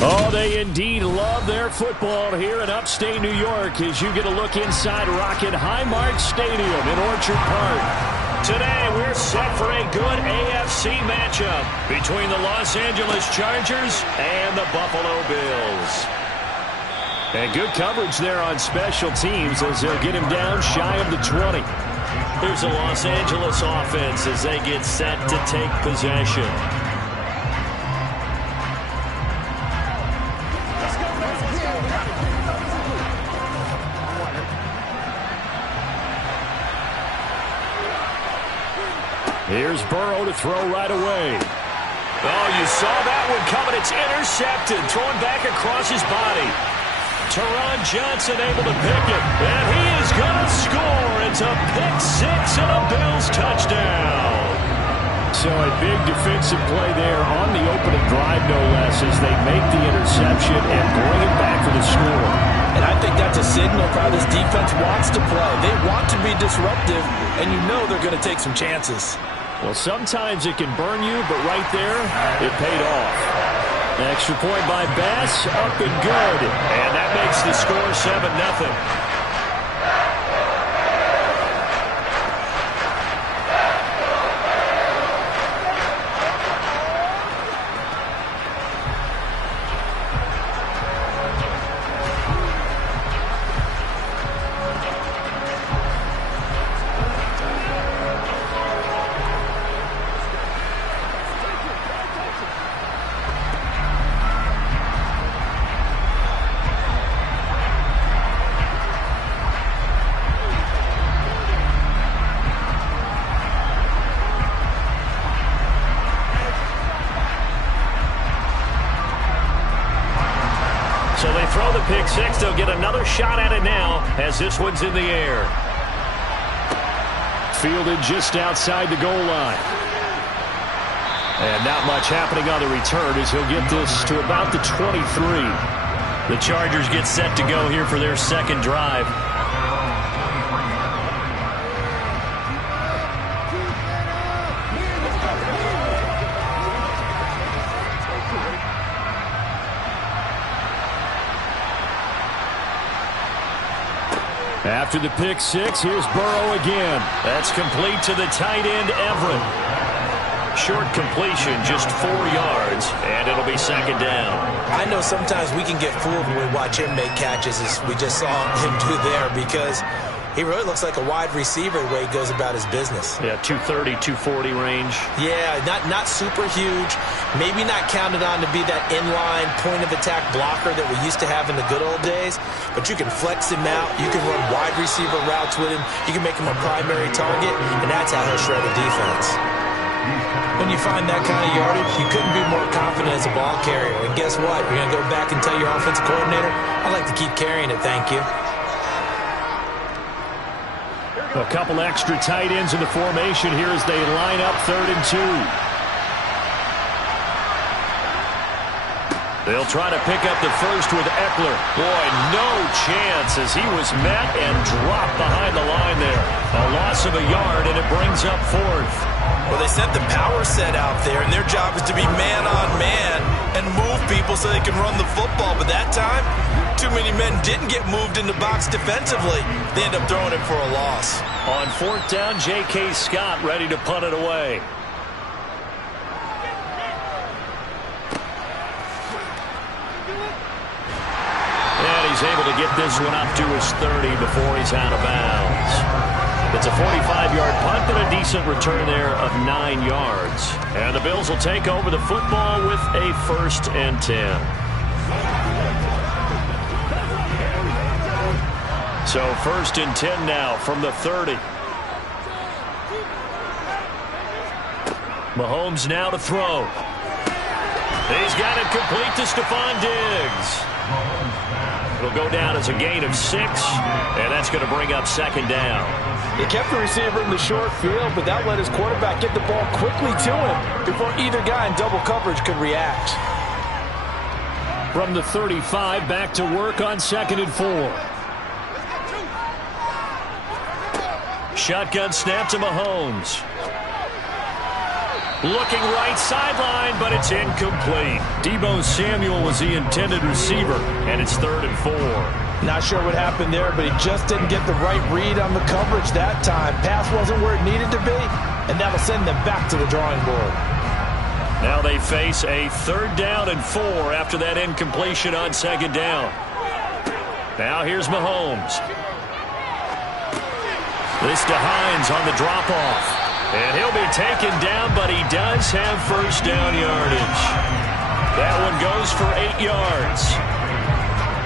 Oh, they indeed love their football here in upstate New York as you get a look inside Rocket Highmark Stadium in Orchard Park. Today, we're set for a good AFC matchup between the Los Angeles Chargers and the Buffalo Bills. And good coverage there on special teams as they'll get him down shy of the 20. Here's the Los Angeles offense as they get set to take possession. Here's Burrow to throw right away. Oh, you saw that one coming. It's intercepted. Throwing back across his body. Teron Johnson able to pick it. And he is going to score. It's a pick six and a Bills touchdown. So a big defensive play there on the opening drive, no less, as they make the interception and bring it back for the score. And I think that's a signal for how this defense wants to play. They want to be disruptive, and you know they're going to take some chances. Well, sometimes it can burn you, but right there, it paid off. Extra point by Bass, up and good. And that makes the score 7-0. So they throw the pick six. They'll get another shot at it now as this one's in the air. Fielded just outside the goal line. And not much happening on the return as he'll get this to about the 23. The Chargers get set to go here for their second drive. After the pick six, here's Burrow again. That's complete to the tight end, Everett. Short completion, just 4 yards, and it'll be second down. I know sometimes we can get fooled when we watch him make catches, as we just saw him do there, because he really looks like a wide receiver the way he goes about his business. Yeah, 230, 240 range. Yeah, not super huge. Maybe not counted on to be that inline point-of-attack blocker that we used to have in the good old days, but you can flex him out. You can run wide receiver routes with him. You can make him a primary target, and that's how he'll shred a defense. When you find that kind of yardage, you couldn't be more confident as a ball carrier. And guess what? You're going to go back and tell your offensive coordinator, I'd like to keep carrying it, thank you. A couple extra tight ends in the formation here as they line up 3rd and 2. They'll try to pick up the first with Eckler. Boy, no chance as he was met and dropped behind the line there. A loss of a yard, and it brings up 4th. Well, they sent the power set out there, and their job is to be man-on-man and move people so they can run the football. But that time, too many men didn't get moved in the box defensively. They end up throwing it for a loss. On 4th down, J.K. Scott ready to punt it away. And he's able to get this one up to his 30 before he's out of bounds. It's a 45-yard punt, but a decent return there of 9 yards. And the Bills will take over the football with a 1st and 10. So 1st and 10 now from the 30. Mahomes now to throw. He's got it complete to Stephon Diggs. It'll go down as a gain of 6, and that's going to bring up 2nd down. He kept the receiver in the short field, but that let his quarterback get the ball quickly to him before either guy in double coverage could react. From the 35, back to work on 2nd and 4. Shotgun snap to Mahomes. Looking right sideline, but it's incomplete. Deebo Samuel was the intended receiver, and it's 3rd and 4. Not sure what happened there, but he just didn't get the right read on the coverage that time. Pass wasn't where it needed to be, and that'll send them back to the drawing board. Now they face a 3rd down and 4 after that incompletion on 2nd down. Now here's Mahomes. This to Hines on the drop-off. And he'll be taken down, but he does have 1st down yardage. That one goes for 8 yards.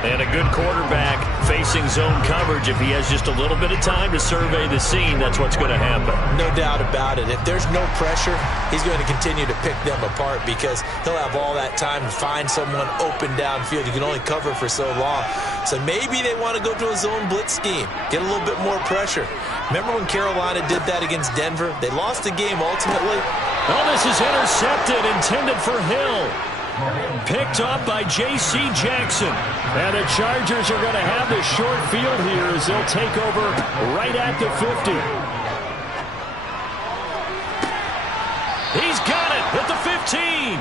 And a good quarterback facing zone coverage. If he has just a little bit of time to survey the scene, that's what's going to happen. No doubt about it. If there's no pressure, he's going to continue to pick them apart because he'll have all that time to find someone open downfield. You can only cover for so long. So maybe they want to go to a zone blitz scheme, get a little bit more pressure. Remember when Carolina did that against Denver? They lost the game ultimately. Oh, this is intercepted, intended for Hill. Picked up by J.C. Jackson. And the Chargers are going to have the short field here as they'll take over right at the 50. He's got it at the 15.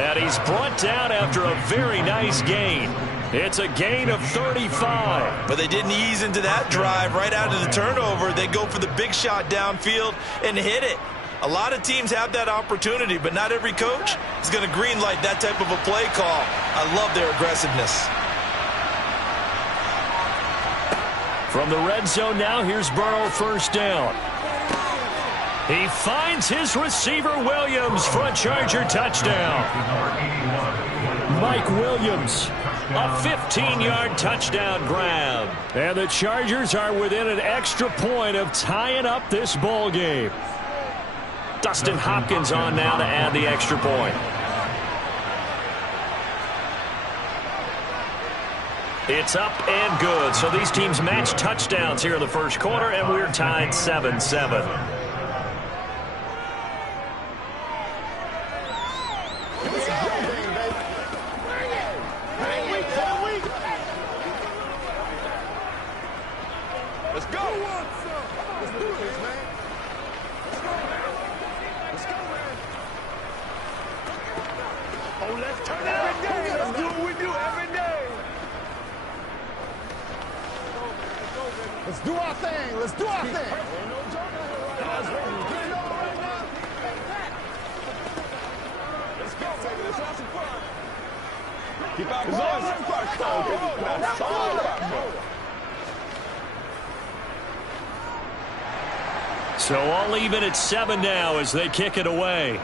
And he's brought down after a very nice gain. It's a gain of 35. But they didn't ease into that drive right out of the turnover. They go for the big shot downfield and hit it. A lot of teams have that opportunity, but not every coach is going to greenlight that type of a play call. I love their aggressiveness. From the red zone now, here's Burrow, 1st down. He finds his receiver, Williams, for a Charger touchdown. Mike Williams, a 15-yard touchdown grab. And the Chargers are within an extra point of tying up this ball game. Dustin Hopkins on now to add the extra point. It's up and good. So these teams match touchdowns here in the 1st quarter, and we're tied 7-7. Let's go. Let's do this, man. Let's go, man. Oh, let's turn it every day. Let's do what we do every day. Let's do our thing. Let's do our thing. Let's go, baby. Let's have some fun. Keep our going. That's all. So all even at 7 now as they kick it away.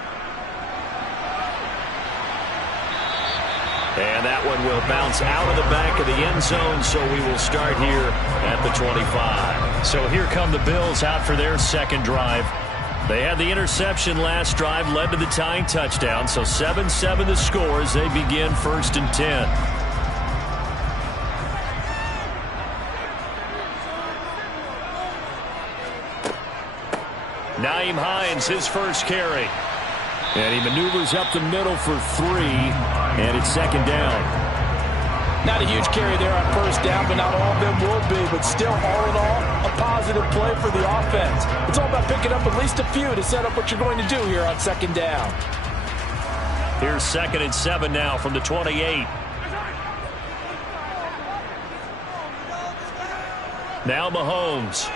And that one will bounce out of the back of the end zone, so we will start here at the 25. So here come the Bills out for their 2nd drive. They had the interception last drive, led to the tying touchdown, so 7-7 the score as they begin 1st and 10. Nyheim Hines, his 1st carry. And he maneuvers up the middle for 3, and it's 2nd down. Not a huge carry there on 1st down, but not all of them will be. But still, all in all, a positive play for the offense. It's all about picking up at least a few to set up what you're going to do here on 2nd down. Here's 2nd and 7 now from the 28. Now Mahomes.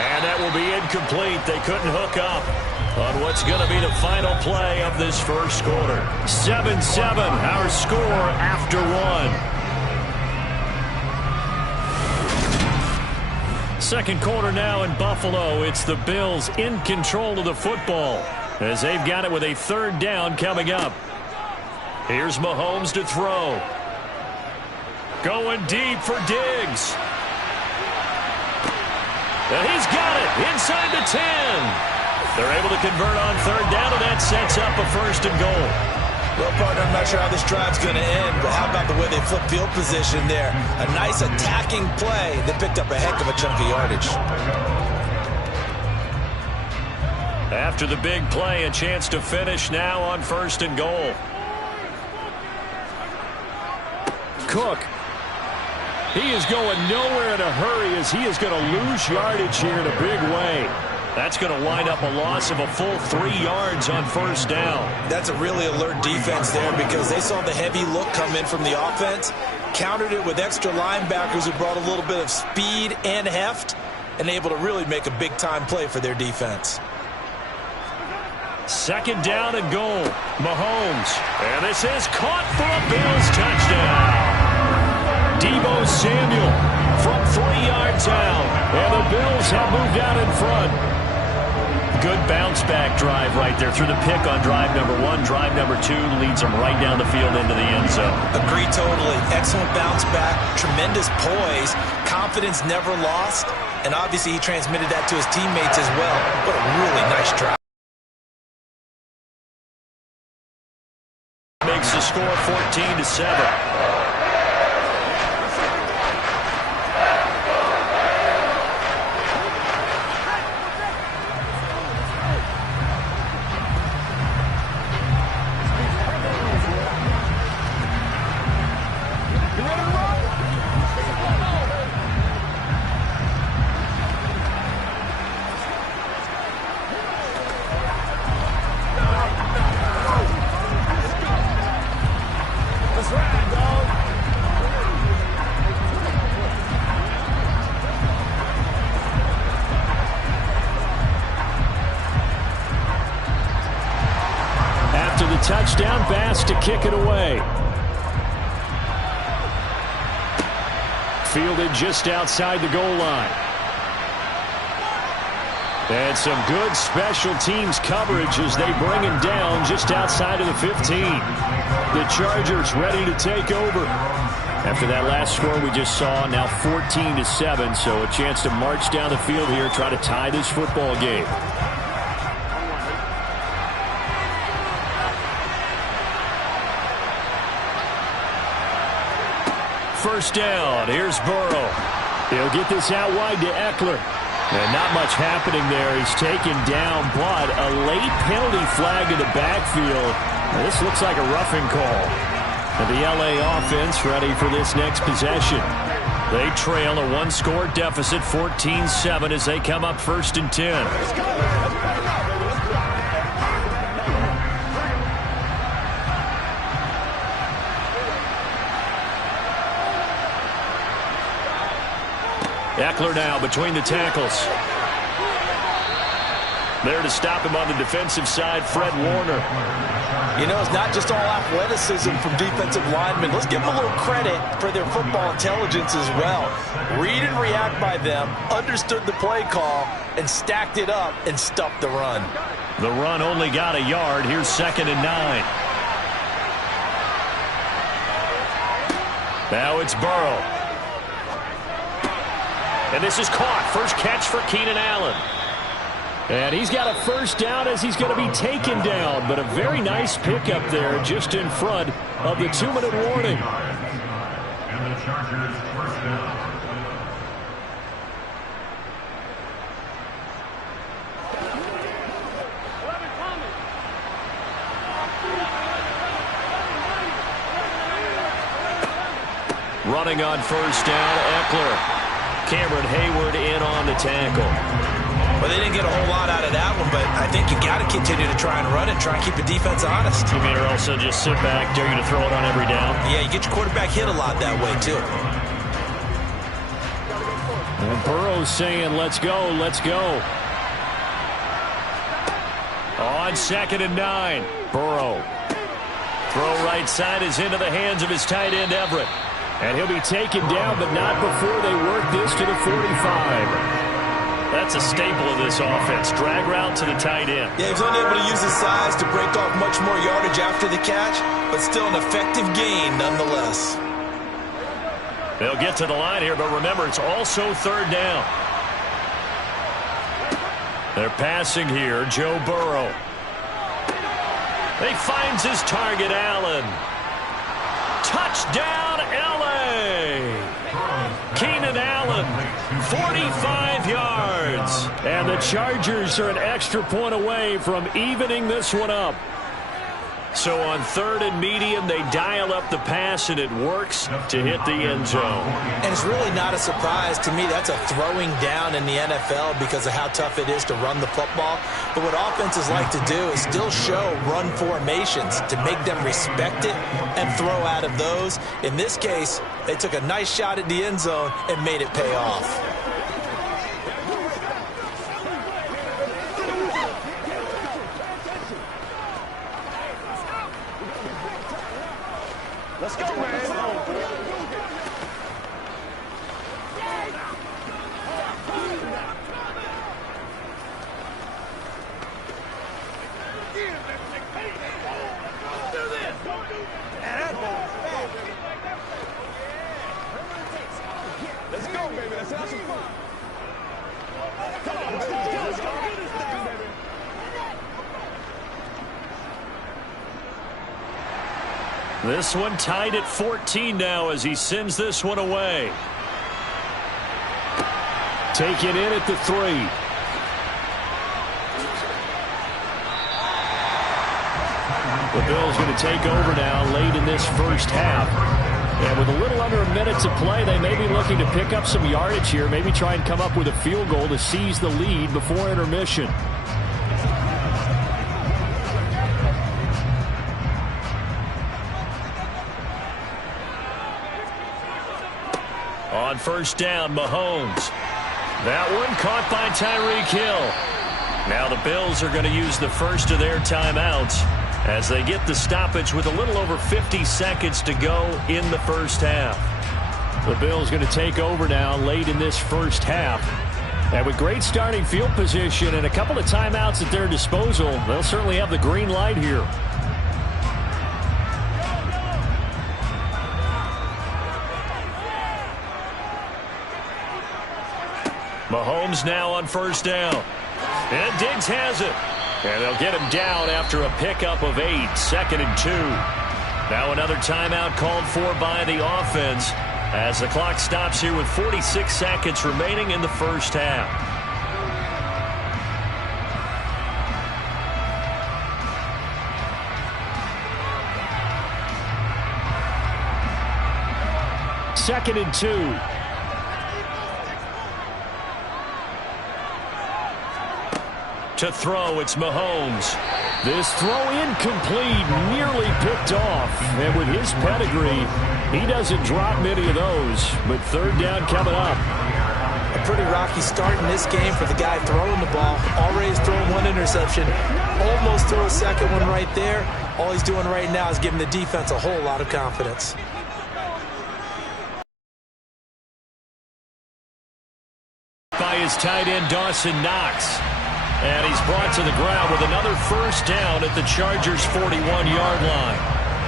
And that will be incomplete. They couldn't hook up on what's going to be the final play of this 1st quarter. 7-7, our score after 1. 2nd quarter now in Buffalo. It's the Bills in control of the football as they've got it with a 3rd down coming up. Here's Mahomes to throw. Going deep for Diggs. And he's got it inside the 10. They're able to convert on 3rd down, and that sets up a 1st and goal. Well, partner, I'm not sure how this drive's going to end, but how about the way they flip field position there? A nice attacking play that picked up a heck of a chunk of yardage. After the big play, a chance to finish now on 1st and goal. Cook. He is going nowhere in a hurry as he is going to lose yardage here in a big way. That's going to wind up a loss of a full 3 yards on first down. That's a really alert defense there because they saw the heavy look come in from the offense, countered it with extra linebackers who brought a little bit of speed and heft, and able to really make a big-time play for their defense. Second down and goal. Mahomes. And this is caught for a Bills touchdown. Deebo Samuel from 3 yards out. And the Bills have moved out in front. Good bounce-back drive right there through the pick on drive number 1. Drive number 2 leads them right down the field into the end zone. Agree totally. Excellent bounce-back, tremendous poise, confidence never lost, and obviously he transmitted that to his teammates as well. What a really nice drive. Makes the score 14-7. Touchdown, Bass to kick it away. Fielded just outside the goal line. And some good special teams coverage as they bring him down just outside of the 15. The Chargers ready to take over. After that last score we just saw, now 14-7, so a chance to march down the field here, try to tie this football game. First down. Here's Burrow. He'll get this out wide to Eckler. And not much happening there. He's taken down, but a late penalty flag in the backfield. Now, this looks like a roughing call. And the LA offense ready for this next possession. They trail a one-score deficit, 14-7, as they come up first and 10. Eckler now between the tackles. There to stop him on the defensive side, Fred Warner. You know, it's not just all athleticism from defensive linemen. Let's give them a little credit for their football intelligence as well. Read and react by them, understood the play call, and stacked it up and stuffed the run. The run only got a yard. Here's 2nd and 9. Now it's Burrow. And this is caught. First catch for Keenan Allen. And he's got a first down as he's going to be taken down. But a very nice pickup there just in front of the 2-minute warning. And the Chargers first down. Running on first down, Eckler. Cameron Hayward in on the tackle. Well, they didn't get a whole lot out of that one, but I think you got to continue to try and run it, try and keep the defense honest. You mean, or also just sit back, dare you to throw it on every down? Yeah, you get your quarterback hit a lot that way, too. And Burrow's saying, let's go, let's go. On 2nd and 9, Burrow. Throw right side is into the hands of his tight end, Everett. And he'll be taken down, but not before they work this to the 45. That's a staple of this offense. Drag route to the tight end. Yeah, he's only able to use his size to break off much more yardage after the catch, but still an effective gain nonetheless. They'll get to the line here, but remember, it's also 3rd down. They're passing here, Joe Burrow. He finds his target, Allen. Touchdown, L.A. Keenan Allen, 45 yards. And the Chargers are an extra point away from evening this one up. So on 3rd and medium, they dial up the pass, and it works to hit the end zone. And it's really not a surprise to me. That's a throwing down in the NFL because of how tough it is to run the football. But what offenses like to do is still show run formations to make them respect it and throw out of those. In this case, they took a nice shot at the end zone and made it pay off. Let's go, man. Let's go, baby. Let's have some fun. Come on, let's go. Let's go do this thing, baby. This one tied at 14 now as he sends this one away. Taken in at the 3. The Bills going to take over now late in this first half. And with a little under a minute to play, they may be looking to pick up some yardage here, maybe try and come up with a field goal to seize the lead before intermission. On first down, Mahomes. That one caught by Tyreek Hill. Now the Bills are going to use the first of their timeouts as they get the stoppage with a little over 50 seconds to go in the first half. The Bills going to take over now late in this first half. And with great starting field position and a couple of timeouts at their disposal, they'll certainly have the green light here. Mahomes now on first down. And Diggs has it. And they'll get him down after a pickup of 8, 2nd and 2. Now another timeout called for by the offense as the clock stops here with 46 seconds remaining in the first half. Second and 2. To throw, it's Mahomes. This throw incomplete, nearly picked off. And with his pedigree, he doesn't drop many of those. But third down coming up. A pretty rocky start in this game for the guy throwing the ball. Already has thrown one interception. Almost threw a second one right there. All he's doing right now is giving the defense a whole lot of confidence. By his tight end, Dawson Knox. And he's brought to the ground with another first down at the Chargers' 41-yard line.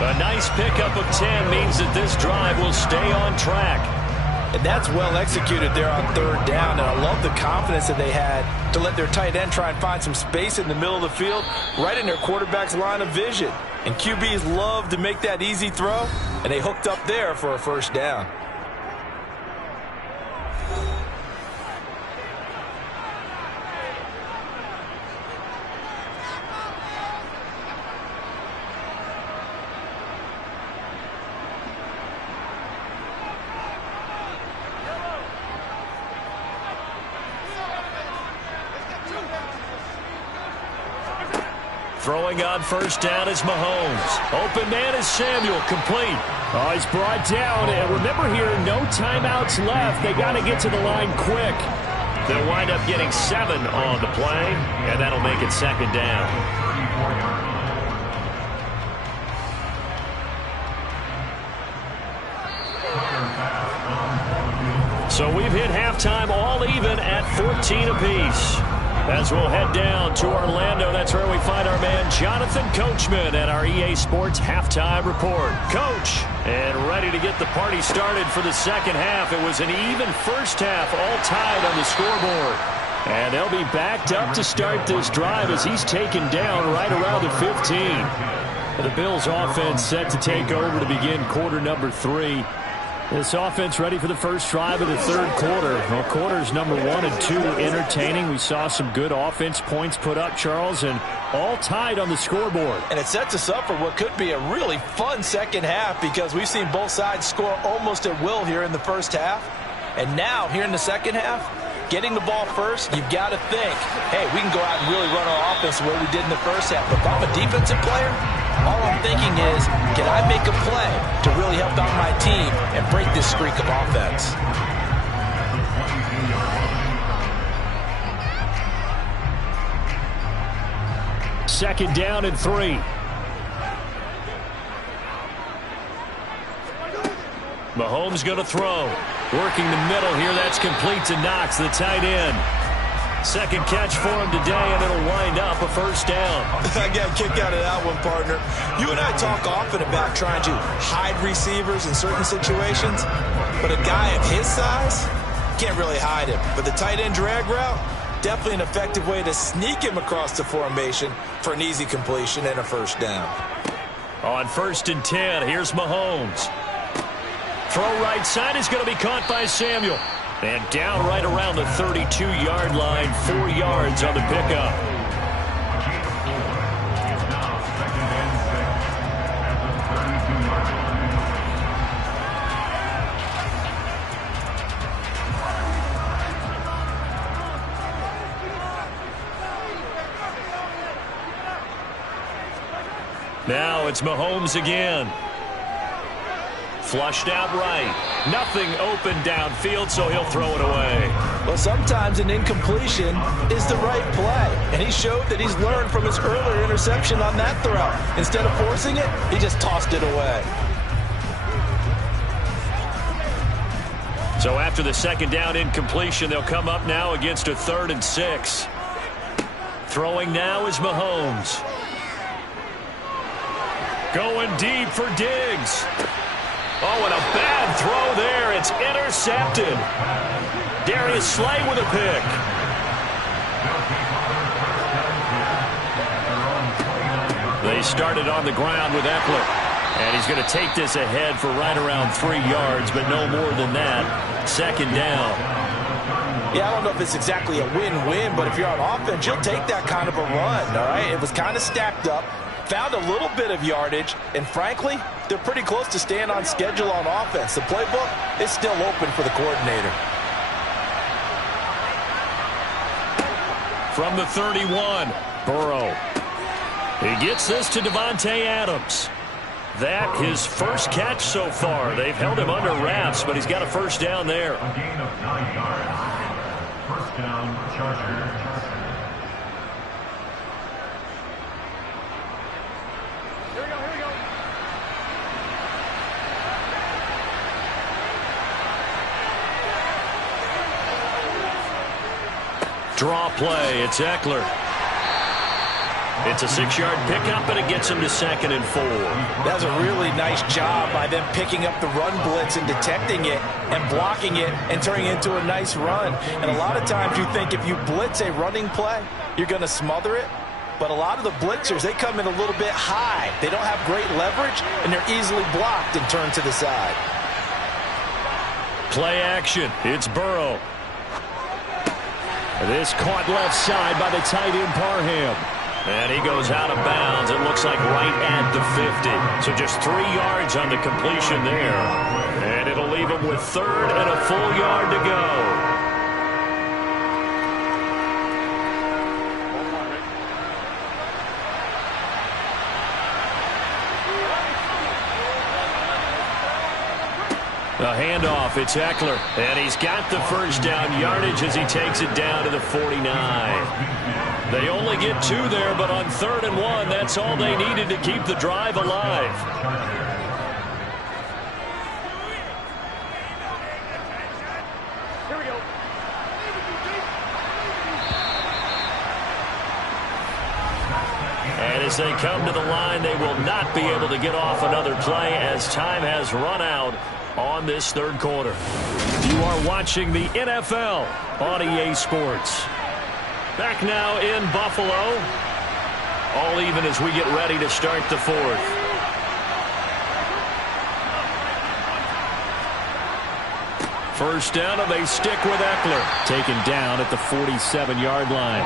A nice pickup of 10 means that this drive will stay on track. And that's well executed there on third down. And I love the confidence that they had to let their tight end try and find some space in the middle of the field, right in their quarterback's line of vision. And QBs love to make that easy throw, and they hooked up there for a first down. Throwing on first down is Mahomes. Open man is Samuel, complete. Oh, he's brought down. And remember here, no timeouts left. They got to get to the line quick. They'll wind up getting 7 on the play, and that'll make it second down. So we've hit halftime all even at 14 apiece. As we'll head down to Orlando, that's where we find our man Jonathan Coachman at our EA Sports Halftime Report. Coach, and ready to get the party started for the second half. It was an even first half, all tied on the scoreboard. And they'll be backed up to start this drive as he's taken down right around the 15. The Bills offense set to take over to begin quarter number 3. This offense ready for the first drive of the third quarter. Well, quarters number 1 and 2 entertaining. We saw some good offense points put up, Charles, and all tied on the scoreboard. And it sets us up for what could be a really fun second half because we've seen both sides score almost at will here in the first half. And now, here in the second half, getting the ball first, you've got to think, hey, we can go out and really run our offense the way we did in the first half. But if I'm a defensive player, all I'm thinking is, can I make a play to really help out my team and break this streak of offense? Second down and 3. Mahomes going to throw. Working the middle here. That's complete to Knox, the tight end. Second catch for him today, and it'll wind up a first down. I got a kick out of that one, partner. You and I talk often about trying to hide receivers in certain situations, but a guy of his size can't really hide him. But the tight end drag route, definitely an effective way to sneak him across the formation for an easy completion and a first down. On 1st and 10, here's Mahomes. Throw right side is going to be caught by Samuel. And down right around the 32-yard line, 4 yards on the pickup. It's now 2nd and 6 at the 32-yard line. Now it's Mahomes again. Flushed out right. Nothing open downfield, so he'll throw it away. Well, sometimes an incompletion is the right play. And he showed that he's learned from his earlier interception on that throw. Instead of forcing it, he just tossed it away. So after the second down incompletion, they'll come up now against a 3rd and 6. Throwing now is Mahomes. Going deep for Diggs. Oh, and a bad throw there. It's intercepted. Darius Slay with a pick. They started on the ground with Eckler. And he's going to take this ahead for right around 3 yards, but no more than that. Second down. Yeah, I don't know if it's exactly a win-win, but if you're on offense, you'll take that kind of a run, all right? It was kind of stacked up. Found a little bit of yardage, and frankly, they're pretty close to staying on schedule on offense. The playbook is still open for the coordinator. From the 31, Burrow. He gets this to Devontae Adams. That his first catch so far. They've held him under wraps, but he's got a first down there. A gain of 9 yards. First down, Chargers. Draw play. It's Eckler. It's a 6-yard pickup, and it gets him to 2nd and 4. That's a really nice job by them picking up the run blitz and detecting it and blocking it and turning it into a nice run. And a lot of times you think if you blitz a running play, you're going to smother it. But a lot of the blitzers, they come in a little bit high. They don't have great leverage, and they're easily blocked and turned to the side. Play action. It's Burrow. This caught left side by the tight end Parham. And he goes out of bounds. It looks like right at the 50. So just 3 yards on the completion there. And it'll leave him with 3rd and a full yard to go. The handoff, it's Eckler, and he's got the first down yardage as he takes it down to the 49. They only get 2 there, but on 3rd and 1, that's all they needed to keep the drive alive. Here we go. And as they come to the line, they will not be able to get off another play as time has run out on this 3rd quarter. You are watching the NFL on EA Sports. Back now in Buffalo. All even as we get ready to start the 4th. first down, and they stick with Eckler. Taken down at the 47-yard line.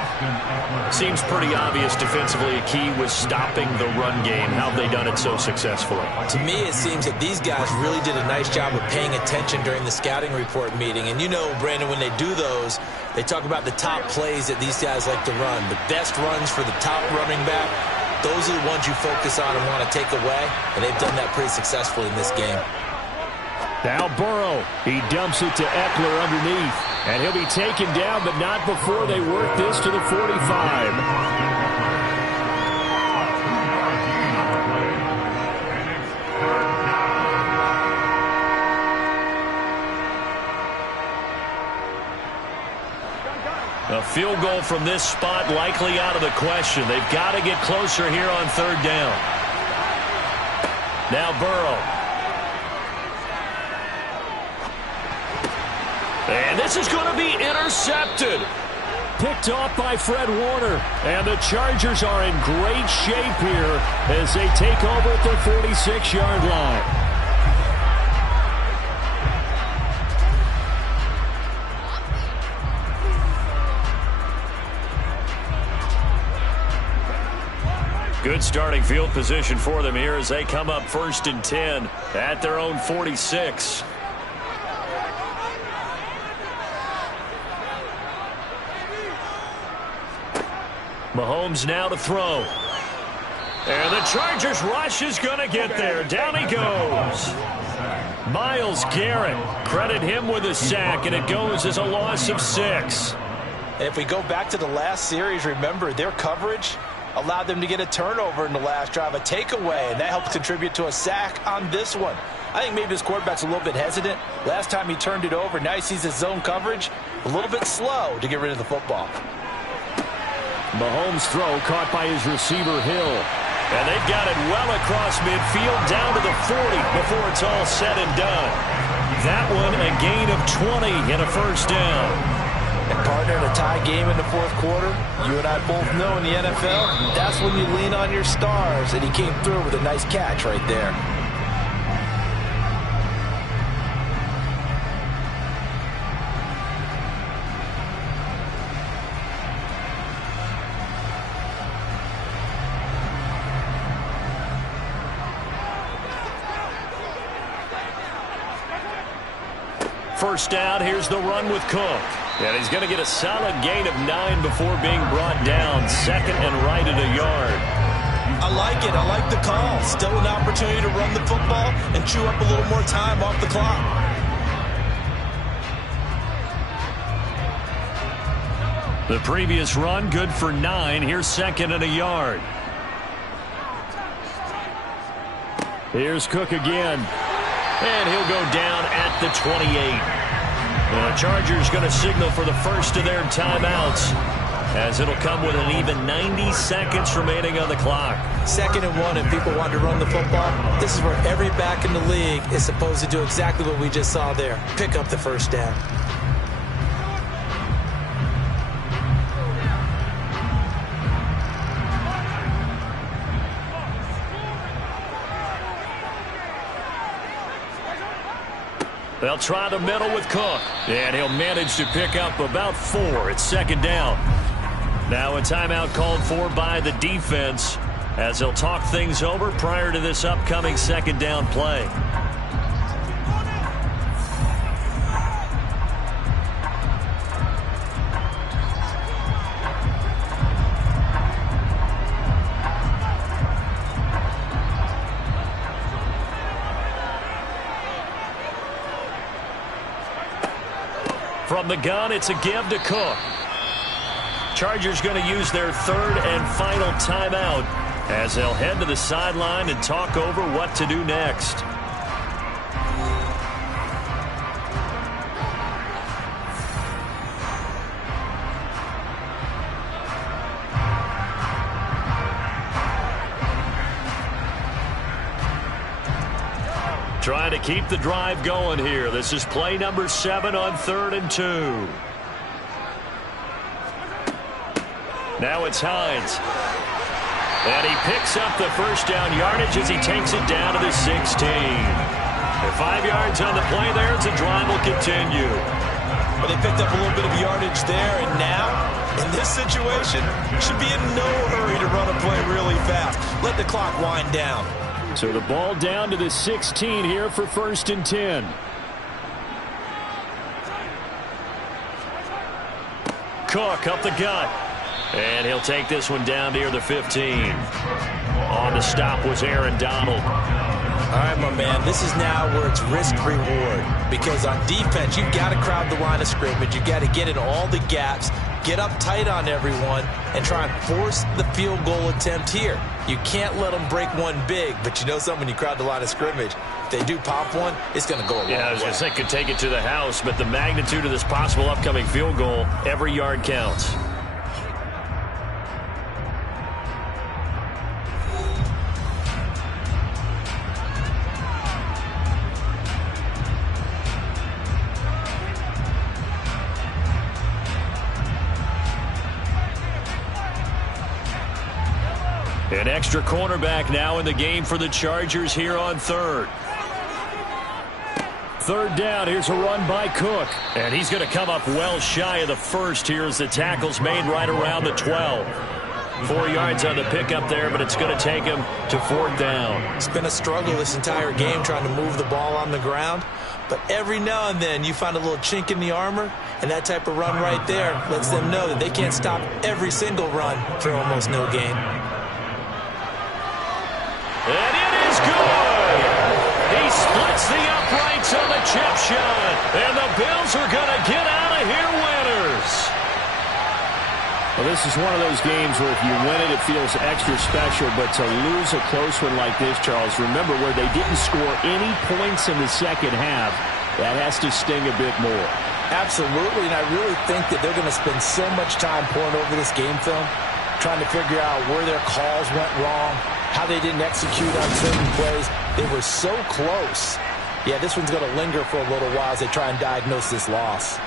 Seems pretty obvious defensively a key was stopping the run game. How have they done it so successfully? To me, it seems that these guys really did a nice job of paying attention during the scouting report meeting. And you know, Brandon, when they do those, they talk about the top plays that these guys like to run. The best runs for the top running back, those are the ones you focus on and want to take away. And they've done that pretty successfully in this game. Now Burrow, he dumps it to Eckler underneath. And he'll be taken down, but not before they work this to the 45. A field goal from this spot likely out of the question. They've got to get closer here on third down. Now Burrow. And this is going to be intercepted. Picked off by Fred Warner. And the Chargers are in great shape here as they take over at their 46-yard line. Good starting field position for them here as they come up 1st and 10 at their own 46. Mahomes now to throw. And the Chargers rush is going to get there. Down he goes. Myles Garrett, credit him with a sack, and it goes as a loss of 6. And if we go back to the last series, remember, their coverage allowed them to get a turnover in the last drive, a takeaway, and that helped contribute to a sack on this one. I think maybe this quarterback's a little bit hesitant. Last time he turned it over, now he sees his zone coverage a little bit slow to get rid of the football. Mahomes' throw caught by his receiver, Hill. And they've got it well across midfield down to the 40 before it's all said and done. That one a gain of 20 and a first down. And partner, in a tie game in the fourth quarter, you and I both know in the NFL, that's when you lean on your stars, and he came through with a nice catch right there. First down, here's the run with Cook. And he's going to get a solid gain of 9 before being brought down. Second and right at a yard. I like it. I like the call. Still an opportunity to run the football and chew up a little more time off the clock. The previous run, good for 9. Here's second and a yard. Here's Cook again. And he'll go down at the 28. The Chargers going to signal for the first of their timeouts, as it'll come with an even 90 seconds remaining on the clock. 2nd and 1, and people want to run the football. This is where every back in the league is supposed to do exactly what we just saw there. Pick up the first down. They'll try the middle with Cook. And he'll manage to pick up about 4. It's second down. Now a timeout called for by the defense as they'll talk things over prior to this upcoming second down play. From the gun, it's a give to Cook. Chargers going to use their 3rd and final timeout as they'll head to the sideline and talk over what to do next. Trying to keep the drive going here. This is play number 7 on 3rd and 2. Now it's Hines. And he picks up the first down yardage as he takes it down to the 16. And 5 yards on the play there as the drive will continue. But they picked up a little bit of yardage there, and now, in this situation, should be in no hurry to run a play really fast. Let the clock wind down. So the ball down to the 16 here for 1st and 10. Cook up the gut. And he'll take this one down near the 15. On the stop was Aaron Donald. All right, my man, this is now where it's risk-reward. Because on defense, you've got to crowd the line of scrimmage. You've got to get in all the gaps, get up tight on everyone, and try and force the field goal attempt here. You can't let them break one big, but you know something, when you crowd the line of scrimmage, if they do pop one, it's going to go a long way. Yeah, I was going to say could take it to the house, but the magnitude of this possible upcoming field goal, every yard counts. An extra cornerback now in the game for the Chargers here on 3rd. 3rd down. Here's a run by Cook. And he's going to come up well shy of the first here as the tackle's made right around the 12. 4 yards on the pickup there, but it's going to take him to 4th down. It's been a struggle this entire game trying to move the ball on the ground. But every now and then you find a little chink in the armor, and that type of run right there lets them know that they can't stop every single run for almost no gain. And it is good. He splits the uprights on the chip shot. And the Bills are going to get out of here winners. Well, this is one of those games where if you win it, it feels extra special. But to lose a close one like this, Charles, remember where they didn't score any points in the second half, that has to sting a bit more. Absolutely, and I really think that they're going to spend so much time pouring over this game film, trying to figure out where their calls went wrong, how they didn't execute on certain plays. They were so close. Yeah, this one's going to linger for a little while as they try and diagnose this loss.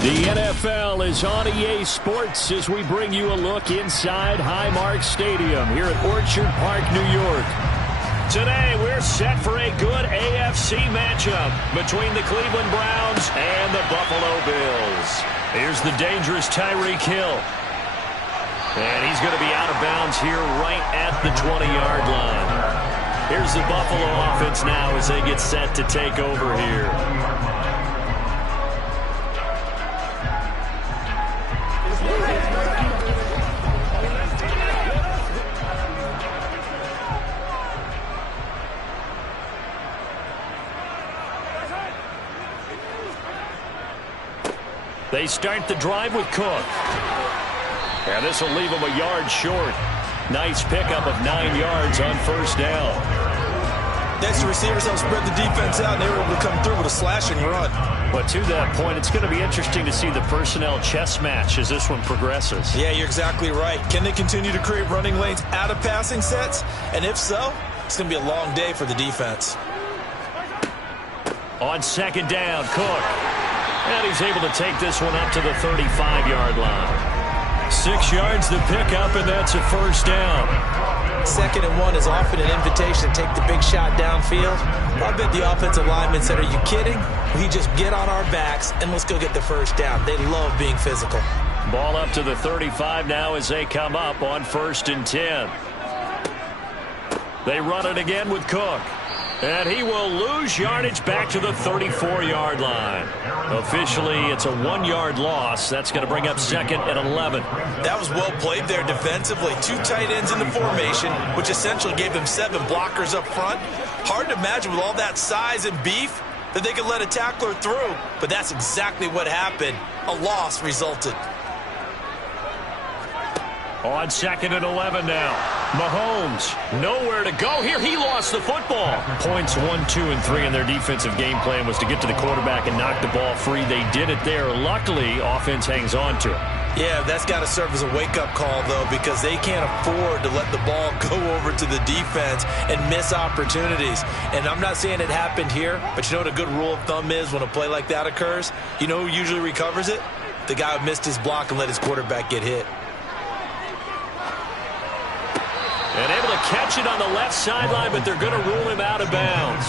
The NFL is on EA Sports as we bring you a look inside Highmark Stadium here at Orchard Park, New York. Today, we're set for a good AFC matchup between the Cleveland Browns and the Buffalo Bills. Here's the dangerous Tyreek Hill. And he's going to be out of bounds here right at the 20-yard line. Here's the Buffalo offense now as they get set to take over here. They start the drive with Cook. And this will leave him a yard short. Nice pickup of 9 yards on first down. Next, the receivers help spread the defense out, and they were able to come through with a slashing run. But to that point, it's going to be interesting to see the personnel chess match as this one progresses. Yeah, you're exactly right. Can they continue to create running lanes out of passing sets? And if so, it's going to be a long day for the defense. On second down, Cook. And he's able to take this one up to the 35-yard line. 6 yards to pick up, and that's a first down. 2nd and 1 is often an invitation to take the big shot downfield. I bet the offensive lineman said, are you kidding? We just get on our backs and let's go get the first down. They love being physical. Ball up to the 35 now as they come up on 1st and 10. They run it again with Cook. And he will lose yardage back to the 34-yard line. Officially, it's a 1-yard loss. That's going to bring up 2nd and 11. That was well played there defensively. 2 tight ends in the formation, which essentially gave them 7 blockers up front. Hard to imagine with all that size and beef that they could let a tackler through. But that's exactly what happened. A loss resulted. On 2nd and 11 now. Mahomes, nowhere to go here. He lost the football. Points 1, 2, and 3 in their defensive game plan was to get to the quarterback and knock the ball free. They did it there. Luckily, offense hangs on to it. Yeah, that's got to serve as a wake-up call, though, because they can't afford to let the ball go over to the defense and miss opportunities. And I'm not saying it happened here, but you know what a good rule of thumb is when a play like that occurs? You know who usually recovers it? The guy who missed his block and let his quarterback get hit. And able to catch it on the left sideline, but they're going to rule him out of bounds.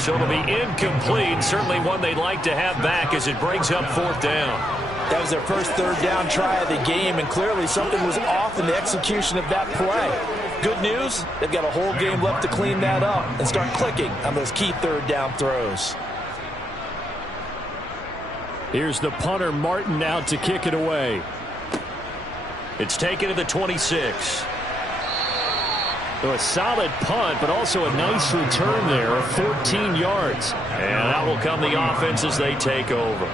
So it'll be incomplete. Certainly one they'd like to have back as it brings up 4th down. That was their first 3rd down try of the game, and clearly something was off in the execution of that play. Good news, they've got a whole game left to clean that up and start clicking on those key 3rd down throws. Here's the punter, Martin, out to kick it away. It's taken to the 26. So a solid punt, but also a nice return there of 14 yards. And that will come the offense as they take over.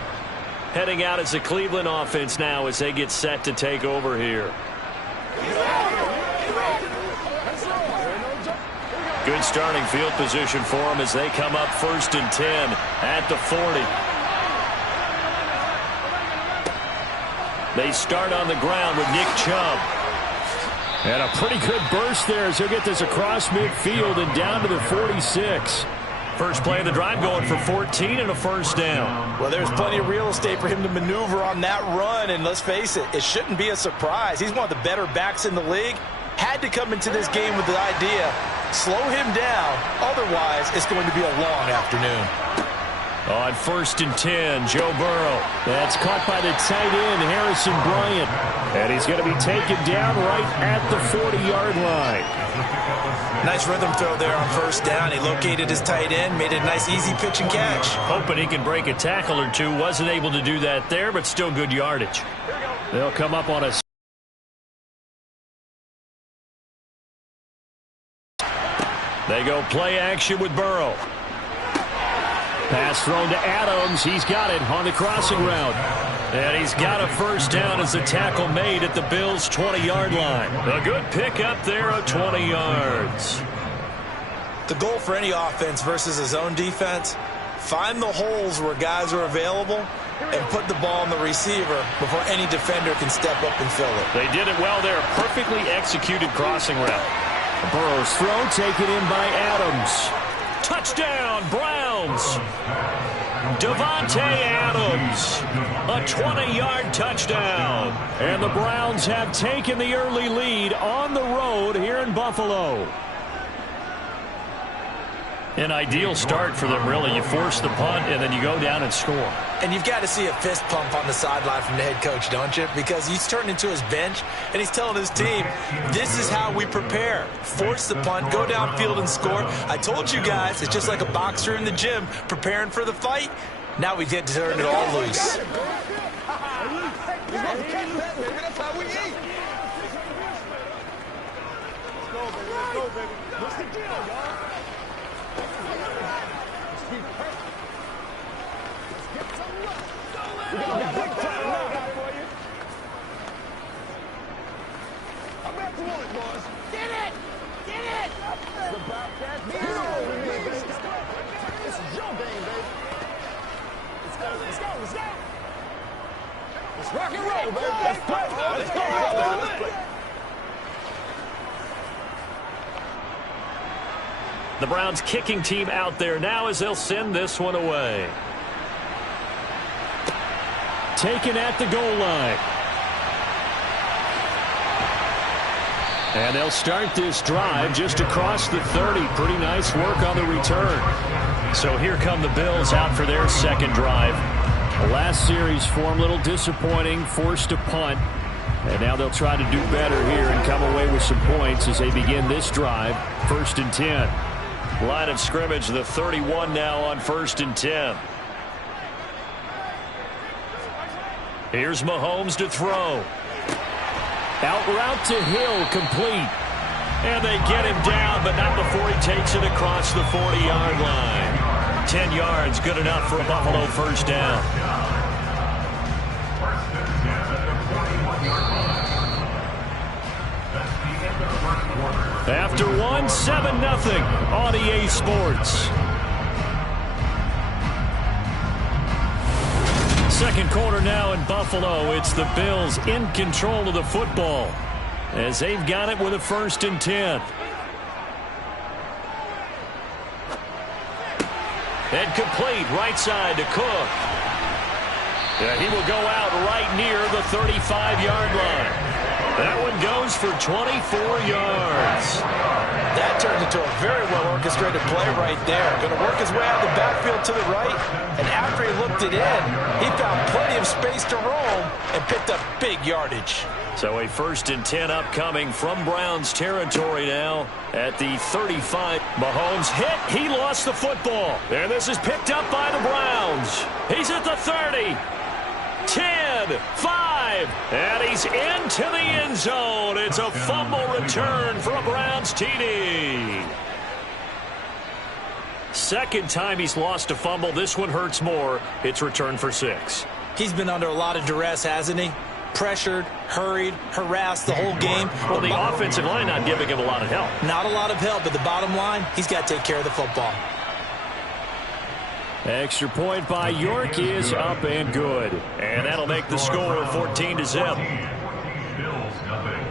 Heading out as the Cleveland offense now as they get set to take over here. Good starting field position for them as they come up 1st and 10 at the 40. They start on the ground with Nick Chubb. And a pretty good burst there as he'll get this across midfield and down to the 46. First play of the drive going for 14 and a first down. Well, there's plenty of real estate for him to maneuver on that run, and let's face it, it shouldn't be a surprise. He's one of the better backs in the league. Had to come into this game with the idea, slow him down, otherwise it's going to be a long afternoon. On 1st and 10, Joe Burrow. That's caught by the tight end, Harrison Bryant. And he's going to be taken down right at the 40-yard line. Nice rhythm throw there on 1st down. He located his tight end, made a nice easy pitch and catch. Hoping he can break a tackle or two. Wasn't able to do that there, but still good yardage. They'll come up on a... They go play action with Burrow. Pass thrown to Adams. He's got it on the crossing route. And he's got a first down as the tackle made at the Bills' 20-yard line. A good pickup there of 20 yards. The goal for any offense versus his own defense, find the holes where guys are available and put the ball on the receiver before any defender can step up and fill it. They did it well there. Perfectly executed crossing route. Burrow's throw taken in by Adams. Touchdown, Browns. Davante Adams, a 20-yard touchdown. And the Browns have taken the early lead on the road here in Buffalo. An ideal start for them, really. You force the punt, and then you go down and score. And you've got to see a fist pump on the sideline from the head coach, don't you? Because he's turned into his bench, and he's telling his team, this is how we prepare. Force the punt, go downfield and score. I told you guys, it's just like a boxer in the gym preparing for the fight. Now we get to turn it all loose. That's how we eat. Let's go, baby. What's the deal, y'all? We got a big time now for you. I'm back to one, boys. Get it! Get it! It's about that time. This is your game, baby. Let's go, let's go, let's go. Let's rock and roll, baby. Let's play. Let's go, let's play. The Browns kicking team out there now as they'll send this one away. Taken at the goal line. And they'll start this drive just across the 30. Pretty nice work on the return. So here come the Bills out for their second drive. The last series form a little disappointing, forced a punt. And now they'll try to do better here and come away with some points as they begin this drive. 1st and 10. Line of scrimmage, the 31 now on 1st and 10. Here's Mahomes to throw. Out route to Hill, complete. And they get him down, but not before he takes it across the 40-yard line. 10 yards, good enough for a Buffalo first down. After one, 7-0 on EA Sports. Second quarter now in Buffalo. It's the Bills in control of the football as they've got it with a 1st and 10. And complete right side to Cook. Yeah, he will go out right near the 35-yard line. That one goes for 24 yards. That turns into a very well-orchestrated play right there. Going to work his way out of the backfield to the right, and after he looked it in, he found plenty of space to roam and picked up big yardage. So a 1st and 10 upcoming from Browns territory now at the 35. Mahomes hit. He lost the football. And this is picked up by the Browns. He's at the 30. 10, 5, and he's into the end zone. It's a fumble return for a Browns TD. Second time he's lost a fumble. This one hurts more. It's returned for 6. He's been under a lot of duress, hasn't he? Pressured, hurried, harassed the whole game. Well, the offensive line not giving him a lot of help. Not a lot of help, but the bottom line, he's got to take care of the football. Extra point by York is up and good. And that'll make the score 14-0. Bills nothing.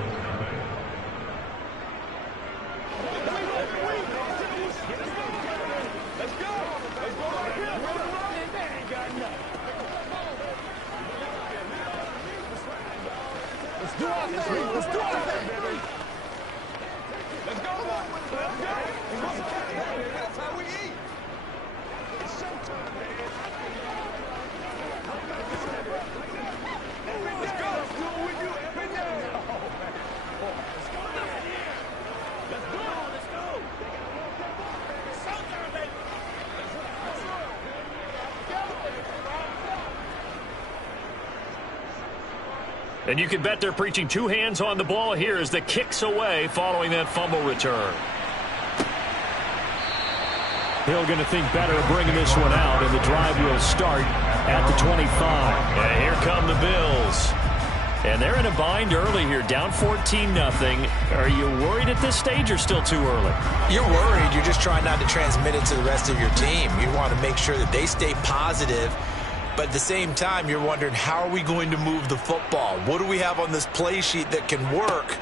And you can bet they're preaching 2 hands on the ball here as the kick's away following that fumble return. Hill going to think better of bringing this one out, and the drive will start at the 25. And here come the Bills. And they're in a bind early here, down 14-0. Are you worried at this stage or still too early? You're worried. You're just trying not to transmit it to the rest of your team. You want to make sure that they stay positive. But at the same time, you're wondering, how are we going to move the football? What do we have on this play sheet that can work?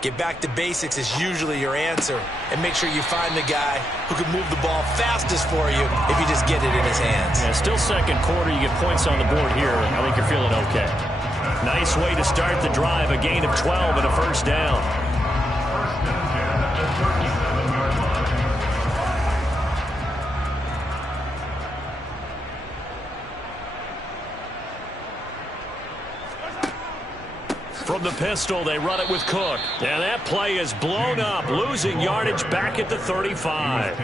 Get back to basics is usually your answer. And make sure you find the guy who can move the ball fastest for you if you just get it in his hands. Yeah, still second quarter. You get points on the board here. I think you're feeling okay. Nice way to start the drive. A gain of 12 and a first down. First and 10 at the 37-yard line. From the pistol, they run it with Cook. And that play is blown up, losing yardage back at the 35.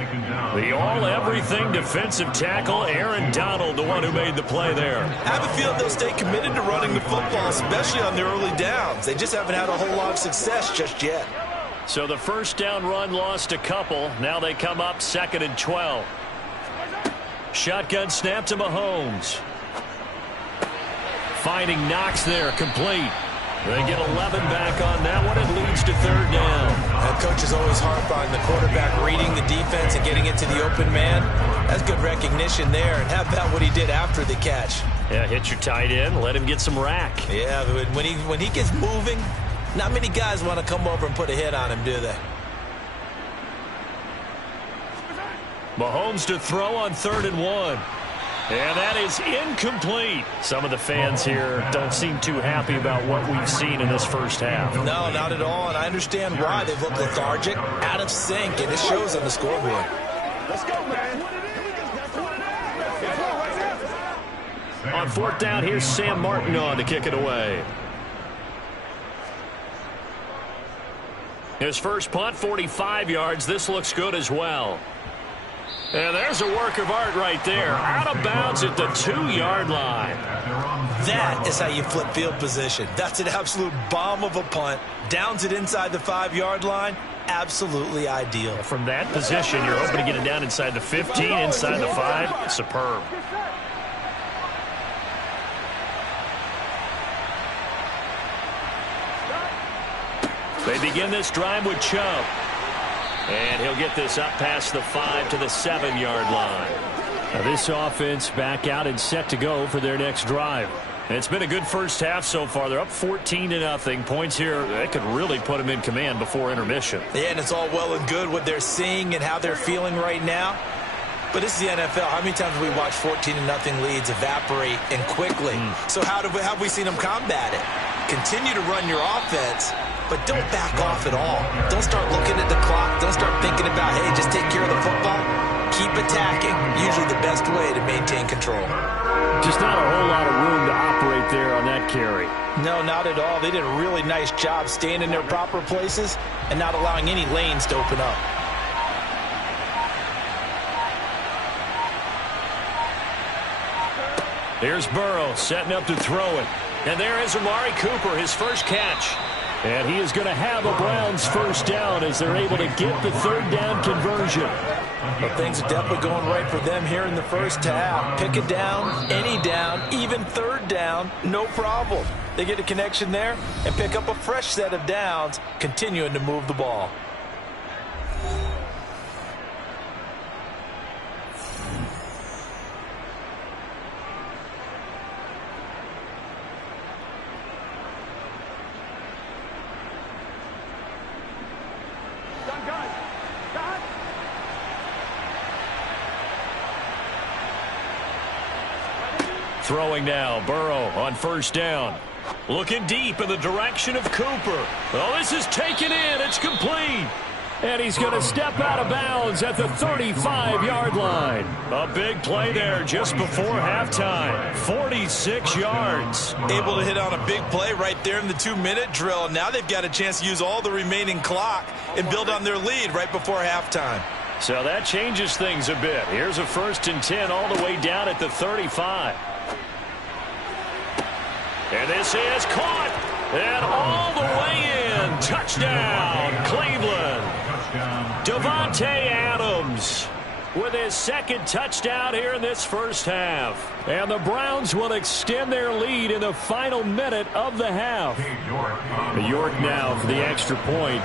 The all-everything defensive tackle, Aaron Donald, the one who made the play there. I have a feeling they'll stay committed to running the football, especially on their early downs. They just haven't had a whole lot of success just yet. So the first down run lost a couple. Now they come up 2nd and 12. Shotgun snap to Mahomes. Finding Knox there, complete. They get 11 back on that one. It leads to 3rd down. And coaches always harp on the quarterback reading the defense and getting into the open man. That's good recognition there. And how about what he did after the catch? Yeah, hit your tight end, let him get some rack. Yeah, when he gets moving, not many guys want to come over and put a hit on him, do they? Mahomes to throw on 3rd and 1. And that is incomplete. Some of the fans here don't seem too happy about what we've seen in this first half. No, not at all, and I understand why. They've looked lethargic, out of sync, and it shows on the scoreboard. Let's go, man. On 4th down, here's Sam Martin on to kick it away. His first punt, 45 yards. This looks good as well. And there's a work of art right there. Out of bounds at the 2-yard line. That is how you flip field position. That's an absolute bomb of a punt. Downs it inside the 5-yard line. Absolutely ideal. From that position, you're hoping to get it down inside the 15, inside the 5. Superb. They begin this drive with Chubb. And he'll get this up past the 5 to the 7-yard line. Now this offense back out and set to go for their next drive. And it's been a good first half so far. They're up 14-0. Points here, they could really put them in command before intermission. Yeah, and it's all well and good what they're seeing and how they're feeling right now. But this is the NFL. How many times have we watched 14-0 leads evaporate and quickly? So how have we seen them combat it? Continue to run your offense, but don't back off at all. Don't start looking at the clock. Don't start thinking about, hey, just take care of the football. Keep attacking. Usually the best way to maintain control. Just not a whole lot of room to operate there on that carry. No, not at all. They did a really nice job staying in their proper places and not allowing any lanes to open up. Here's Burrow setting up to throw it. And there is Amari Cooper, his first catch. And he is going to have a Browns first down as they're able to get the 3rd down conversion. Well, things are definitely going right for them here in the first half. Pick a down, any down, even 3rd down, no problem. They get a connection there and pick up a fresh set of downs, continuing to move the ball. Throwing now, Burrow on 1st down. Looking deep in the direction of Cooper. Oh, this is taken in. It's complete. And he's going to step out of bounds at the 35-yard line. A big play there just before halftime. 46 yards. Able to hit on a big play right there in the 2-minute drill. Now they've got a chance to use all the remaining clock and build on their lead right before halftime. So that changes things a bit. Here's a 1st and 10 all the way down at the 35. And this is caught. And all the way in. Touchdown, Cleveland. Davante Adams with his 2nd touchdown here in this first half. And the Browns will extend their lead in the final minute of the half. York now for the extra point.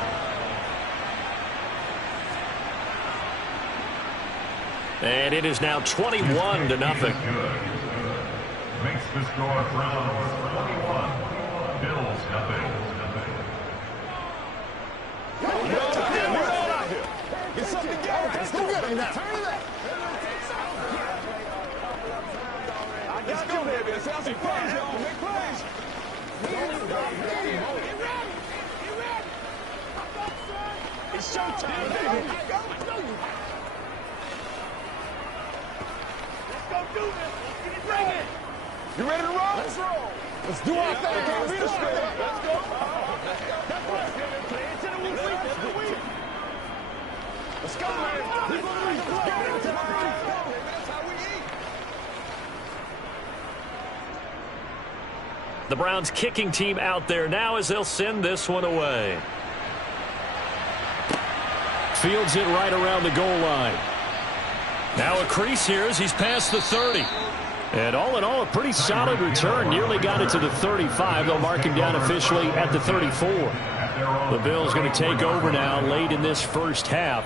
And it is now 21-0. Makes the score Browns 21, Bills nothing. Turn that. Let's go, baby. Let's have some plays, y'all. Make plays. Get ready. It's showtime, baby. Let's go. Let's go do this. Bring it. You ready to roll? Let's roll. Let's do our thing. Let's go. That's right. Play it to the weak. Let's go, man. Let's get into the week. That's how we eat. The Browns kicking team out there now as they'll send this one away. Fields it right around the goal line. Now a crease here as he's past the 30. And all in all, a pretty solid return. Nearly got it to the 35. They'll mark him down officially at the 34. The Bills going to take over now late in this first half.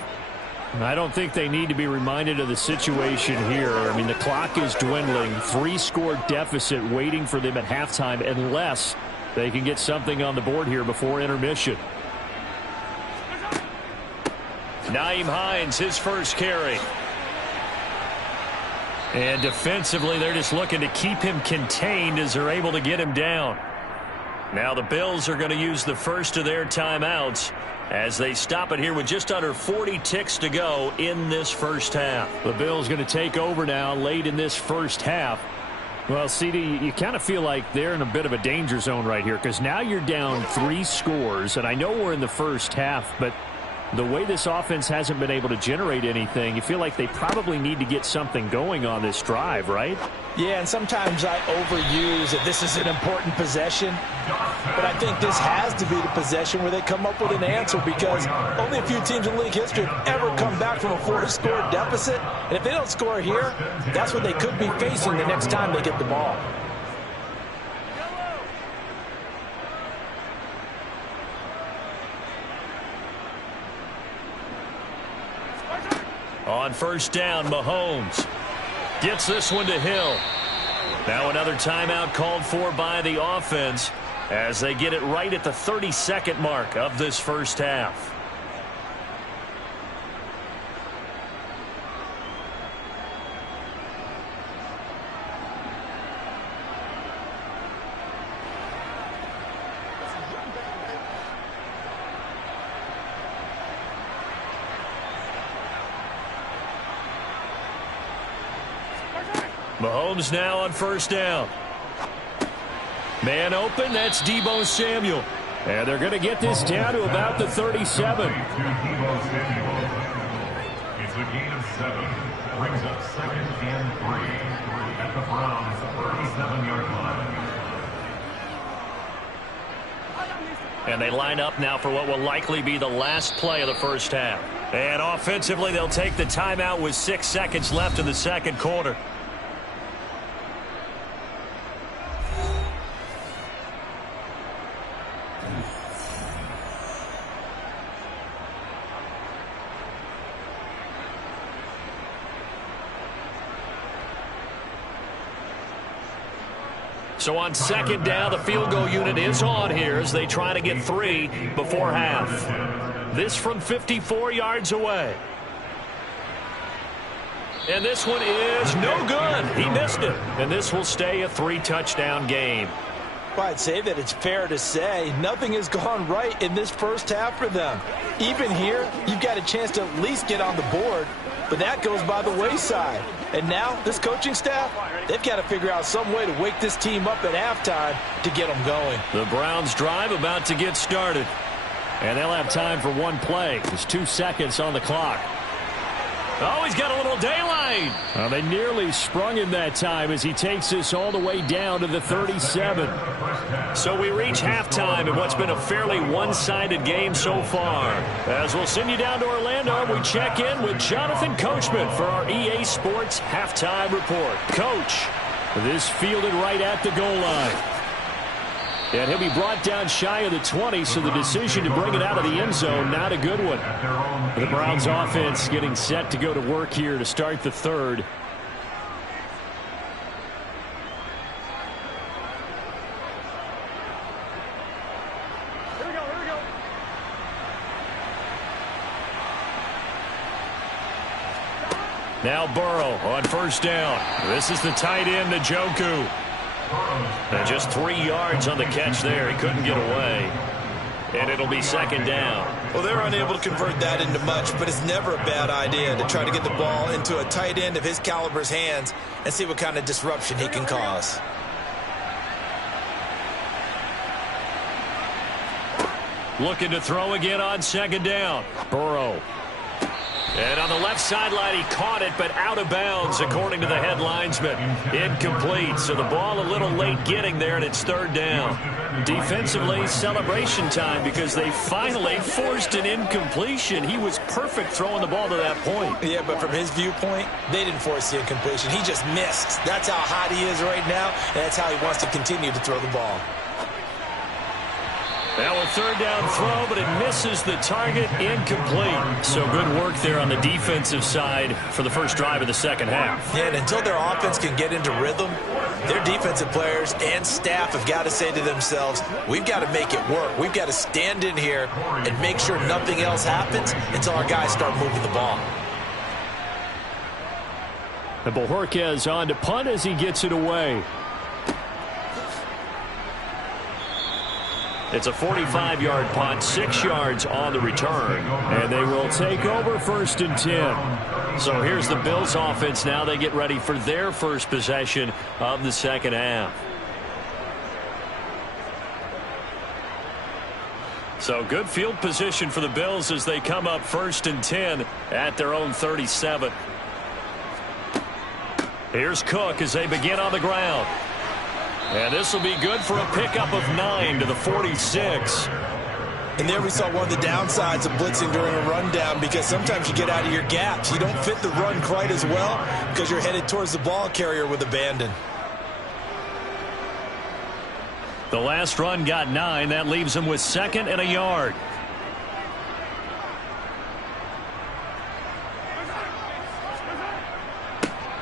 I don't think they need to be reminded of the situation here. I mean, the clock is dwindling. 3-score deficit waiting for them at halftime unless they can get something on the board here before intermission. Nyheim Hines, his first carry. And defensively, they're just looking to keep him contained as they're able to get him down. Now the Bills are going to use the first of their timeouts as they stop it here with just under 40 ticks to go in this first half. The Bills going to take over now late in this first half. Well, CD, you kind of feel like they're in a bit of a danger zone right here because now you're down 3 scores, and I know we're in the first half, but the way this offense hasn't been able to generate anything, you feel like they probably need to get something going on this drive, right? Yeah, and sometimes I overuse that this is an important possession, but I think this has to be the possession where they come up with an answer because only a few teams in league history have ever come back from a 4-score deficit, and if they don't score here, that's what they could be facing the next time they get the ball. On first down, Mahomes gets this one to Hill. Now another timeout called for by the offense as they get it right at the 32nd mark of this first half. Mahomes now on first down. Man open, that's Deebo Samuel. And they're going to get this down to about the 37. It's a gain of 7. Brings up 2nd and 3 at the Browns' 37-yard line. And they line up now for what will likely be the last play of the first half. And offensively, they'll take the timeout with 6 seconds left in the second quarter. So on second down, the field goal unit is on here as they try to get 3 before half. This from 54 yards away. And this one is no good. He missed it. And this will stay a 3-touchdown game. Well, I'd say that it's fair to say nothing has gone right in this first half for them. Even here, you've got a chance to at least get on the board, but that goes by the wayside. And now, this coaching staff, they've got to figure out some way to wake this team up at halftime to get them going. The Browns drive about to get started. And they'll have time for one play. There's 2 seconds on the clock. Oh, he's got a little daylight. Well, they nearly sprung him that time as he takes this all the way down to the 37. So we reach halftime in what's been a fairly one-sided game so far. As we'll send you down to Orlando, we check in with Jonathan Coachman for our EA Sports Halftime Report. Coach, this fielded right at the goal line. And he'll be brought down shy of the 20, so the decision to bring it out of the end zone, not a good one. The Browns offense getting set to go to work here to start the third. Here we go. Now Burrow on first down. This is the tight end, Njoku. And just 3 yards on the catch there. He couldn't get away. And it'll be second down. Well, they're unable to convert that into much, but it's never a bad idea to try to get the ball into a tight end of his caliber's hands and see what kind of disruption he can cause. Looking to throw again on second down. Burrow. And on the left sideline, he caught it, but out of bounds, according to the head linesman. Incomplete, so the ball a little late getting there, and it's third down. Defensively, celebration time because they finally forced an incompletion. He was perfect throwing the ball to that point. Yeah, but from his viewpoint, they didn't force the incompletion. He just missed. That's how hot he is right now, and that's how he wants to continue to throw the ball. Now a third down throw, but it misses the target, incomplete. So good work there on the defensive side for the first drive of the second half. Yeah, and until their offense can get into rhythm, their defensive players and staff have got to say to themselves, we've got to make it work. We've got to stand in here and make sure nothing else happens until our guys start moving the ball. And Bojorquez on to punt as he gets it away. It's a 45-yard punt, 6 yards on the return. And they will take over first and 10. So here's the Bills offense now. They get ready for their first possession of the second half. So good field position for the Bills as they come up first and 10 at their own 37. Here's Cook as they begin on the ground. And this will be good for a pickup of 9 to the 46. And there we saw one of the downsides of blitzing during a rundown, because sometimes you get out of your gaps. You don't fit the run quite as well because you're headed towards the ball carrier with abandon. The last run got 9. That leaves him with 2nd and a yard.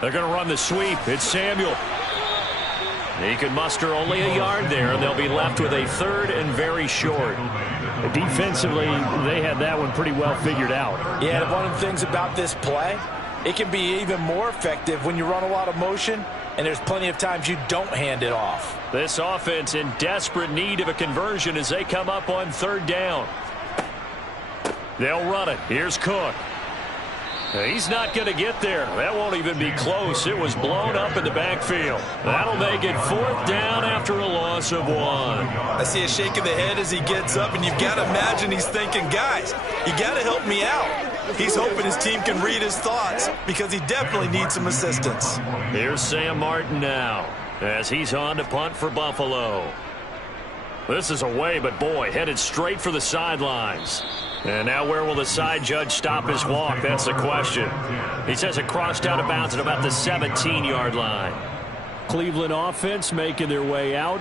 They're going to run the sweep. It's Samuel. He can muster only a yard there, and they'll be left with a 3rd and very short. Defensively, they had that one pretty well figured out. Yeah, and one of the things about this play, it can be even more effective when you run a lot of motion, and there's plenty of times you don't hand it off. This offense in desperate need of a conversion as they come up on 3rd down. They'll run it. Here's Cook. He's not going to get there. That won't even be close. It was blown up in the backfield. That'll make it 4th down after a loss of 1. I see a shake of the head as he gets up, and you've got to imagine he's thinking, guys, you got to help me out. He's hoping his team can read his thoughts because he definitely needs some assistance. Here's Sam Martin now as he's on to punt for Buffalo. This is away, but boy, headed straight for the sidelines. And now where will the side judge stop his walk? That's the question. He says it crossed out of bounds at about the 17-yard line. Cleveland offense making their way out.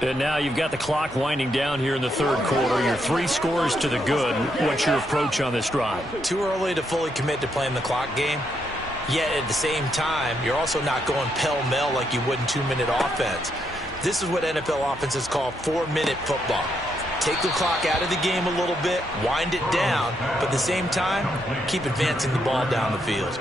And now you've got the clock winding down here in the 3rd quarter. Your 3 scores to the good. What's your approach on this drive? Too early to fully commit to playing the clock game. Yet at the same time, you're also not going pell-mell like you would in 2-minute offense. This is what NFL offenses call 4-minute football. Take the clock out of the game a little bit, wind it down, but at the same time, keep advancing the ball down the field.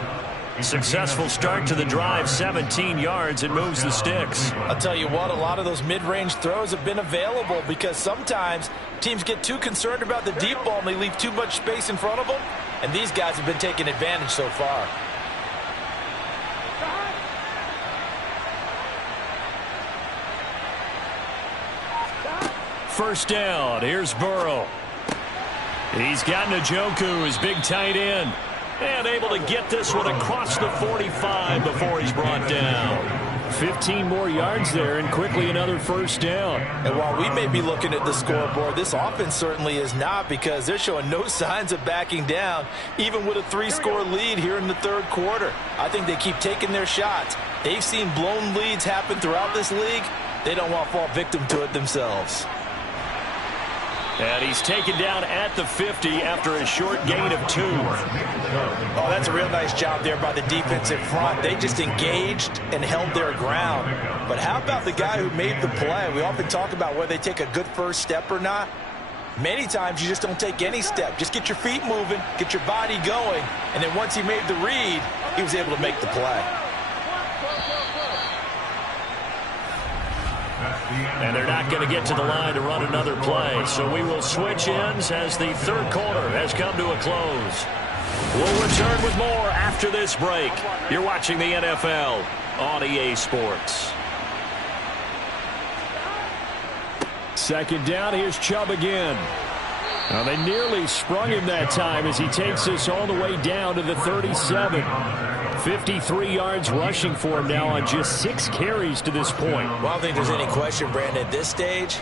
Successful start to the drive, 17 yards. It moves the sticks. I'll tell you what, a lot of those mid-range throws have been available because sometimes teams get too concerned about the deep ball and they leave too much space in front of them, and these guys have been taking advantage so far. First down. Here's Burrow. He's got Njoku, his big tight end, and able to get this one across the 45 before he's brought down. 15 more yards there, and quickly another first down. And while we may be looking at the scoreboard, this offense certainly is not, because they're showing no signs of backing down, even with a 3-score lead here in the 3rd quarter. I think they keep taking their shots. They've seen blown leads happen throughout this league. They don't want to fall victim to it themselves. And he's taken down at the 50 after a short gain of 2. Oh, that's a real nice job there by the defensive front. They just engaged and held their ground. But how about the guy who made the play? We often talk about whether they take a good first step or not. Many times you just don't take any step. Just get your feet moving, get your body going, and then once he made the read, he was able to make the play. And they're not going to get to the line to run another play. So we will switch ends as the third quarter has come to a close. We'll return with more after this break. You're watching the NFL on EA Sports. Second down, here's Chubb again. Now they nearly sprung him that time as he takes this all the way down to the 37. 53 yards rushing for him now on just 6 carries to this point. Well, I don't think there's any question, Brandon, at this stage.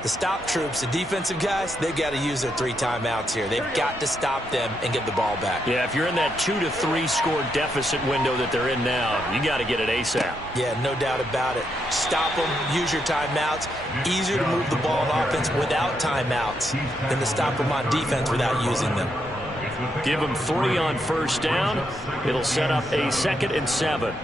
The stop troops, the defensive guys, they've got to use their 3 timeouts here. They've got to stop them and get the ball back. Yeah, if you're in that 2 to 3 score deficit window that they're in now, you got to get it ASAP. Yeah, no doubt about it. Stop them, use your timeouts. Easier to move the ball on offense without timeouts than to stop them on defense without using them. Give them 3 on first down. It'll set up a 2nd and 7.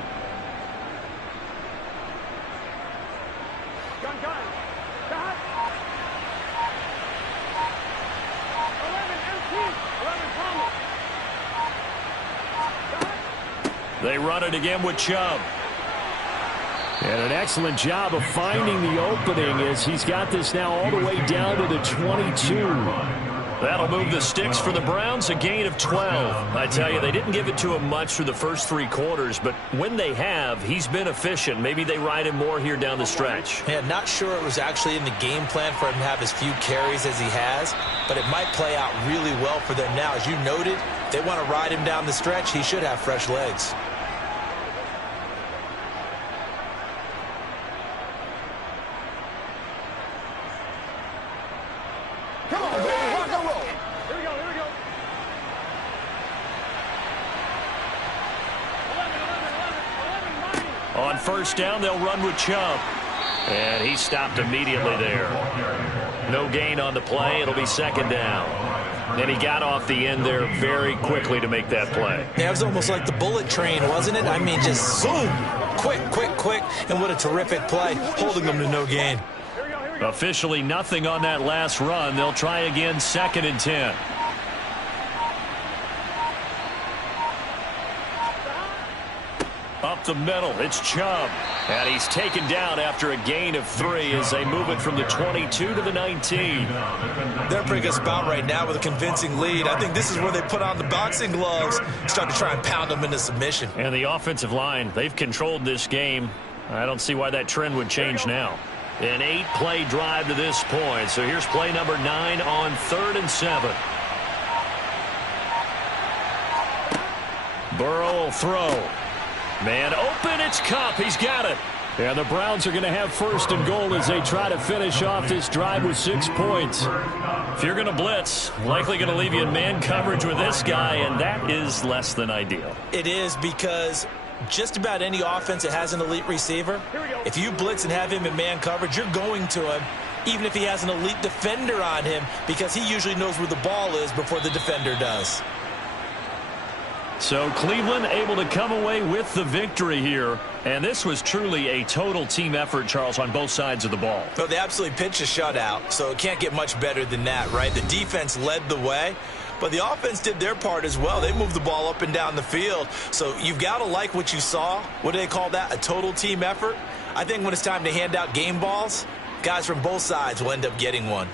They run it again with Chubb. And an excellent job of finding the opening as he's got this now all the way down to the 22. That'll move the sticks for the Browns, a gain of 12. I tell you, they didn't give it to him much through the first 3 quarters, but when they have, he's been efficient. Maybe they ride him more here down the stretch. Yeah, not sure it was actually in the game plan for him to have as few carries as he has, but it might play out really well for them now. As you noted, if they want to ride him down the stretch, he should have fresh legs. Come on, baby, rock and roll. Here we go, here we go. 11, On first down, they'll run with Chubb. And he stopped immediately there. No gain on the play. It'll be 2nd down. And he got off the end there very quickly to make that play. Yeah, it was almost like the bullet train, wasn't it? I mean, just zoom. Quick, quick, quick. And what a terrific play, holding them to no gain. Officially nothing on that last run. They'll try again, 2nd and 10. Up the middle, it's Chubb. And he's taken down after a gain of 3 as they move it from the 22 to the 19. They're a pretty good spot right now with a convincing lead. I think this is where they put on the boxing gloves, start to try and pound them into submission. And the offensive line, they've controlled this game. I don't see why that trend would change now. An 8-play drive to this point. So here's play number 9 on 3rd and 7. Burrow will throw. Man open, it's Kupp. He's got it. And the Browns are going to have 1st and goal as they try to finish off this drive with 6 points. If you're going to blitz, likely going to leave you in man coverage with this guy, and that is less than ideal. It is, because just about any offense that has an elite receiver, if you blitz and have him in man coverage, you're going to him, even if he has an elite defender on him, because he usually knows where the ball is before the defender does. So Cleveland able to come away with the victory here. And this was truly a total team effort, Charles, on both sides of the ball. No, they absolutely pitched a shutout, so it can't get much better than that, right? The defense led the way, but the offense did their part as well. They moved the ball up and down the field. So you've got to like what you saw. What do they call that? A total team effort? I think when it's time to hand out game balls, guys from both sides will end up getting one.